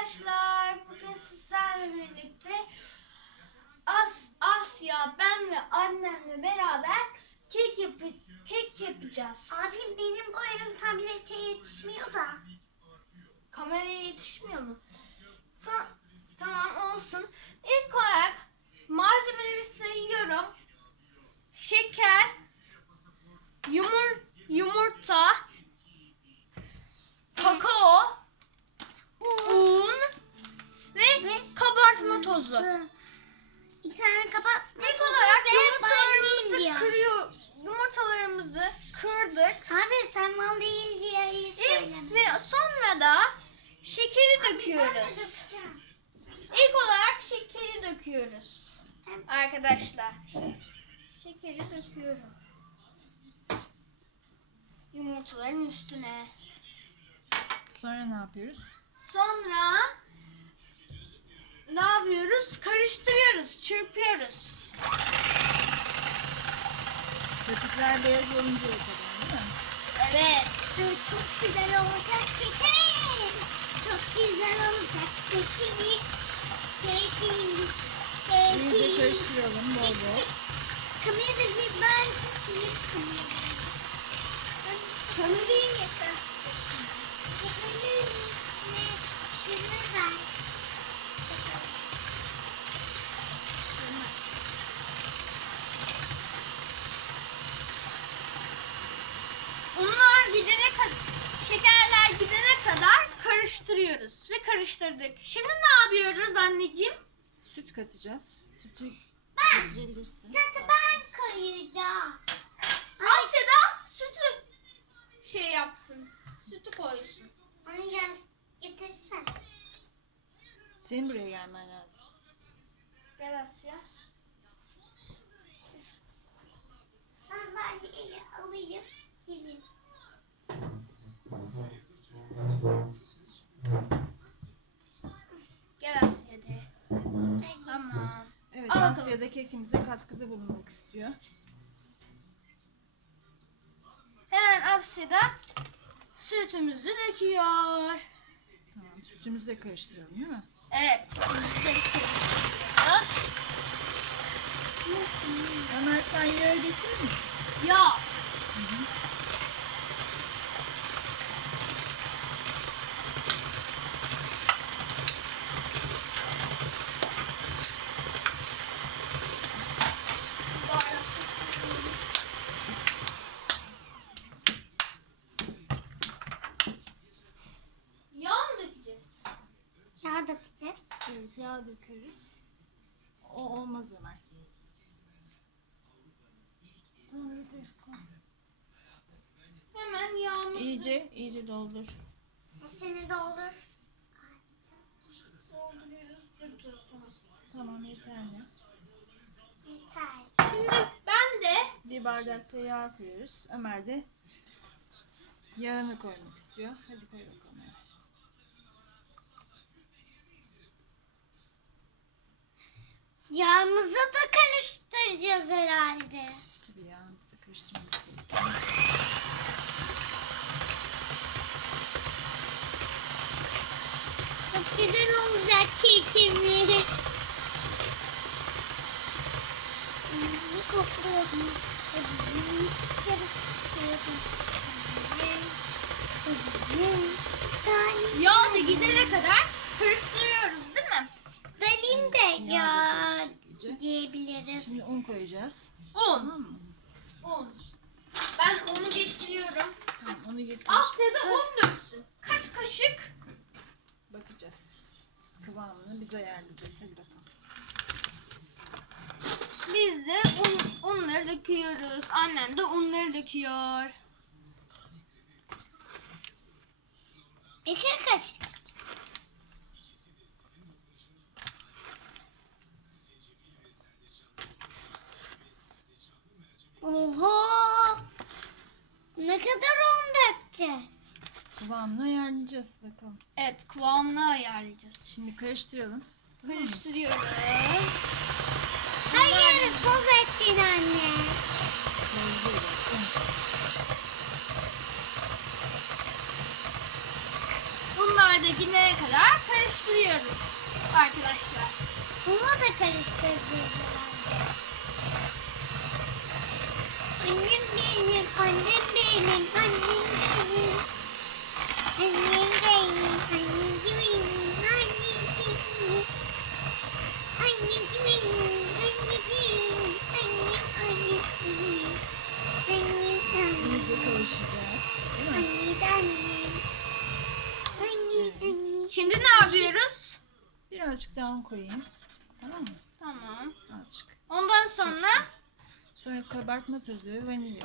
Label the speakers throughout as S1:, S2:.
S1: Arkadaşlar bugün sizlerle birlikte Asya, ben ve annemle beraber kek yapacağız.
S2: Abim benim boyum tablete yetişmiyor da.
S1: Kameraya yetişmiyor mu? Tamam olsun. İlk olarak malzemeleri sayıyorum. Şeker, yumurta, kakao, un ve kabartma tozu.
S2: Bir tane kapatma
S1: İlk
S2: tozu
S1: olarak
S2: ve vanilya.
S1: yumurtalarımızı kırdık.
S2: Abi sen vanilyayı söyleme.
S1: Ve sonra da şekeri döküyoruz. İlk olarak şekeri döküyoruz. Arkadaşlar. Şekeri döküyorum. Yumurtaların üstüne.
S3: Sonra ne yapıyoruz?
S1: Sonra ne yapıyoruz? Karıştırıyoruz, çırpıyoruz.
S3: Köpükler beyaz oluncaya kadar değil mi?
S1: Evet.
S2: Çok güzel olacak kekerim. Çok güzel olacak kekerim. Kekerim.
S3: İyice karıştıralım bol bol.
S2: Kamerayı bir ben tutayım kamerayı. Kamerayı yeter. Kamerayı şunu ver.
S1: Unlar gidene kadar, şekerler gidene kadar karıştırıyoruz ve karıştırdık. Şimdi ne yapıyoruz anneciğim?
S3: Süt katacağız. Sütü
S2: Ben.
S3: getirebilirsin.
S2: Sütü ben koyacağım.
S1: Asya da sütü yapsın. Sütü koysun.
S2: Onu getirsen.
S3: Senin buraya gelmen lazım.
S1: Gel Asya.
S2: Sandalyeyi alayım. Gelin.
S1: Gel Asya de. Tamam.
S3: Evet,
S1: Al bakalım.
S3: Asya'da kekimize katkıda bulunmak istiyor.
S1: Hemen Asya da sütümüzü döküyor.
S3: Tamam, sütümüzü de karıştıralım değil mi?
S1: Evet, sütümüzü de karıştırıyoruz.
S3: Ömer, sen yağı getirir misin?
S1: Ya. Yağ mı dökeceğiz?
S2: Yağ dökeceğiz.
S3: Evet, yağ döküyoruz. O olmaz Ömer. Tamam, getir. Koy.
S1: Hemen yağımızı
S3: İyice doldur.
S2: Hepsini doldur.
S1: dolduruyoruz. Dur. Tamam.
S3: Tamam, yeterli.
S2: Yeter.
S1: Şimdi ben de
S3: Bir bardakta yağ koyuyoruz. Ömer de yağını koymak istiyor. Hadi koy bakalım.
S2: Yağımızı da karıştıracağız herhalde.
S3: Tabii yağımızı da karıştırmamız gerekiyor.
S2: Çok güzel olacak kekimi. Ne kokluyorum.
S1: yağ da gidene kadar karıştırıyoruz değil mi?
S2: Dalin de
S3: Yağ
S2: ya
S3: da karıştık iyice.
S2: diyebiliriz.
S3: Şimdi un koyacağız.
S1: Un.
S3: Tamam mı?
S1: Un. Ben unu getiriyorum.
S3: Tamam, onu getir.
S1: Asya da un döksün. Kaç kaşık?
S3: Bakacağız. Kıvamını biz ayarlayacağız. Hadi bakalım.
S1: Biz de unları döküyoruz. Annem de unları döküyor.
S2: 2 kaşık. Oha! Ne kadar un dökeceğiz?
S3: Kıvamını ayarlayacağız bakalım.
S1: Evet, kıvamını ayarlayacağız.
S3: Şimdi karıştıralım.
S1: Karıştırıyoruz.
S2: Her yeri toz ettin anne.
S3: Doldur. Un.
S1: Bunlar da kıvamına gidene kadar karıştırıyoruz arkadaşlar.
S2: Bunu da karıştıracağız herhalde. Annem benim, annem benim, annem benim. Annem benim, anneciğim benim, anneciğim benim. Anneciğim benim, anneciğim, annem benim. Annem,
S3: İyice karışacak. Değil mi?
S2: annem. Anne, anne.
S1: Şimdi ne yapıyoruz?
S3: Birazcık daha un koyayım. Tamam mı?
S1: Tamam.
S3: Azıcık.
S1: Ondan sonra
S3: Sonra kabartma tozu ve vanilya.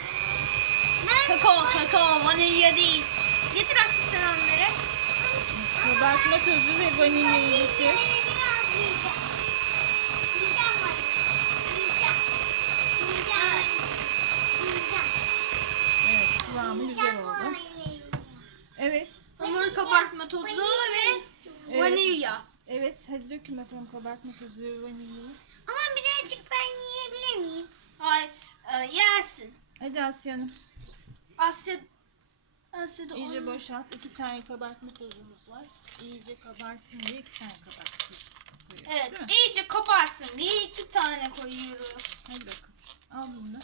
S1: kakao, vanilya değil. Getir Aslı sen onları.
S3: Kabartma tozu ve vanilyayı getir.
S2: Biraz yiyeceğim. Yiyeceğim bak. Yiyeceğim. Yiyeceğim. Yiyeceğim.
S3: Evet, kıvamı güzel oldu. Evet.
S1: Hamur kabartma tozu ve
S3: Evet.
S1: vanilya.
S3: Evet, hadi dökün bakalım kabartma tozu ve vanilyayı.
S2: Ama birazcık ben yiyebilir miyim?
S1: Ay, yersin.
S3: Hadi Asya Hanım.
S1: Asya'da
S3: İyice
S1: onu-
S3: boşalt. 2 tane kabartma tozumuz var. İyice kabarsın diye 2 tane kabartma tozu koyuyoruz.
S1: Evet,
S3: Değil mi?
S1: iyice kabarsın diye 2 tane koyuyoruz.
S3: Hadi bakalım. Al bunu da.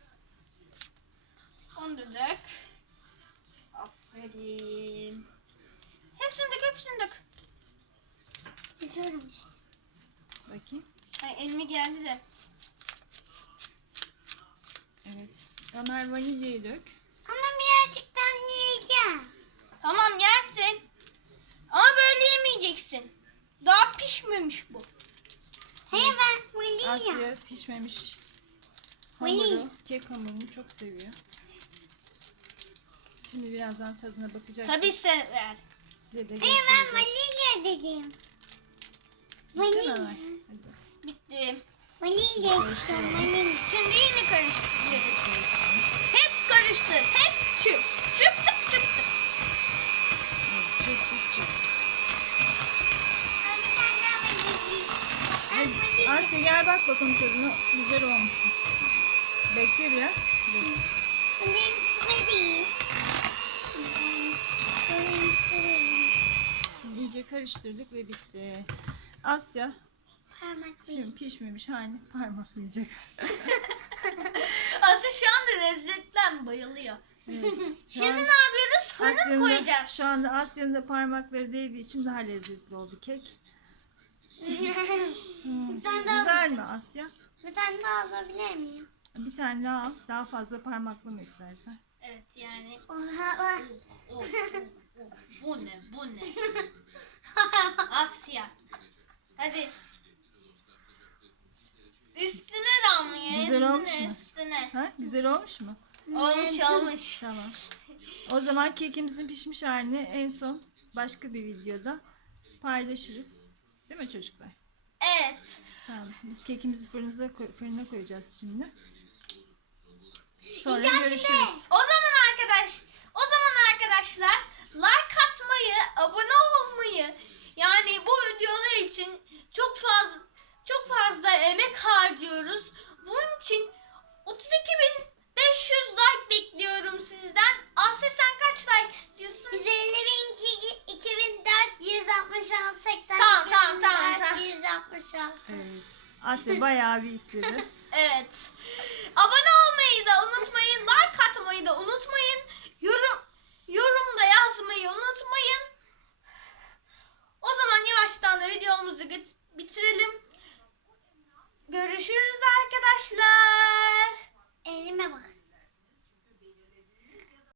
S1: Onu da dök. Aferin. Hepsini dök, hepsini dök.
S2: Biliyorum işte.
S3: Bakayım.
S1: Ay elime geldi de.
S3: Evet. Ömer vanilyayı dök.
S2: Ama birazcık ben yiyeceğim.
S1: Tamam yersin. Ama böyle yemeyeceksin. Daha pişmemiş bu.
S2: Hayır ben vanilya.
S3: Asya pişmemiş
S2: Vanilya.
S3: hamuru, kek hamurunu çok seviyor. Şimdi birazdan tadına bakacak.
S1: Tabii sever.
S3: Size de
S2: Hayır ben
S3: göstereceğiz.
S2: vanilya dedim.
S3: Bitti mi
S2: Vanilya.
S3: Ömer? Hadi bakalım.
S1: Bitti.
S2: Vanilya istiyorum vanilya.
S1: Şimdi yine karıştırıyoruz.
S3: Karışsın.
S1: Hep karıştır. Hep çırp. Çırptık çırptık.
S3: Evet, çırptık çırptık.
S2: Ben bir tane daha vanilya istiyorum. Ben vanilya.
S3: Asya gel bak bakalım tadına. Güzel olmuş mu? Bekle biraz. Bekle.
S2: Vanilya vereyim. Vanilya vereyim.
S3: İyice karıştırdık ve bitti. Asya
S2: Parmak
S3: şimdi pişmemiş halini parmaklayacak.
S1: Aslı şu anda lezzetten bayılıyor.
S3: Evet. Şu
S1: Şimdi
S3: an
S1: ne yapıyoruz? Fırına
S3: Asya'nın da-
S1: koyacağız.
S3: Şu anda Asya'nın da parmakları değdiği için daha lezzetli oldu kek.
S2: Bir tane daha
S3: Güzel mi Asya?
S2: Bir tane daha alabilir miyim?
S3: Bir tane daha al. Daha fazla parmaklama istersen.
S1: Evet yani.
S2: Oha.
S1: Oh. Bu ne? Bu ne? Asya. Hadi. Üstüne damlıyor.
S3: Güzel olmuş
S1: üstüne,
S3: mu?
S1: üstüne.
S3: Ha? Güzel olmuş mu?
S1: Olmuş olmuş.
S3: Tamam. O zaman kekimizin pişmiş halini en son başka bir videoda paylaşırız. Değil mi çocuklar?
S1: Evet.
S3: Tamam. Biz kekimizi fırına koyacağız şimdi. Sonra
S2: Yiyeceğim
S3: görüşürüz.
S2: şimdi.
S1: O zaman arkadaşlar like atmayı, abone olmayı, yani bu videolar için çok fazla emek harcıyoruz. Bunun için 32.500 like bekliyorum sizden. Asya sen kaç like istiyorsun?
S2: 150.2466 80.
S1: Tamam.
S2: 466.
S3: Evet. Asya bayağı bir istedi.
S1: Evet. Abone olmayı da unutmayın, like atmayı da unutmayın. Yorumda yazmayı unutmayın. O zaman yavaştan da videomuzu bitirelim. Görüşürüz arkadaşlar.